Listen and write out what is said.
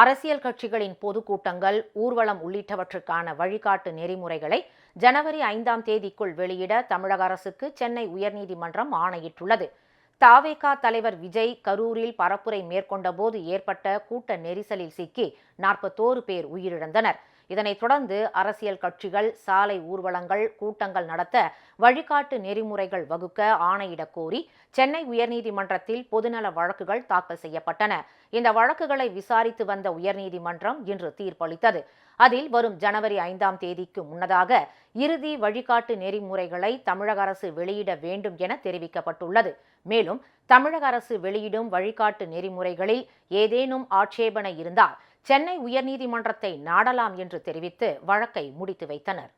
அரசியல் கட்சிகளின் பொதுக்கூட்டங்கள் ஊர்வலம் உள்ளிட்டவற்றுக்கான வழிகாட்டு நெறிமுறைகளை ஜனவரி ஐந்தாம் தேதிக்குள் வெளியிட தமிழக அரசுக்கு சென்னை உயர்நீதிமன்றம் ஆணையிட்டுள்ளது. தாவேகா தலைவர் விஜய் கரூரில் பரப்புரை மேற்கொண்டபோது ஏற்பட்ட கூட்ட நெரிசலில் சிக்கி நாற்பத்தோரு பேர் உயிரிழந்தனர். இதனைத் தொடர்ந்து அரசியல் கட்சிகள் சாலை ஊர்வலங்கள் கூட்டங்கள் நடத்த வழிகாட்டு நெறிமுறைகள் வகுக்க ஆணையிடக் கோரி சென்னை உயர்நீதிமன்றத்தில் பொதுநல வழக்குகள் தாக்கல் செய்யப்பட்டன. இந்த வழக்குகளை விசாரித்து வந்த உயர்நீதிமன்றம் இன்று தீர்ப்பளித்தது. அதில் வரும் ஜனவரி ஐந்தாம் தேதிக்கு முன்னதாக இறுதி வழிகாட்டு நெறிமுறைகளை தமிழக அரசு வெளியிட வேண்டும் என தெரிவிக்கப்பட்டுள்ளது. மேலும் தமிழக அரசு வெளியிடும் வழிகாட்டு நெறிமுறைகளில் ஏதேனும் ஆட்சேபனை இருந்தால் சென்னை உயர்நீதிமன்றத்தை நாடலாம் என்று தெரிவித்து வழக்கை முடித்து வைத்தனர்.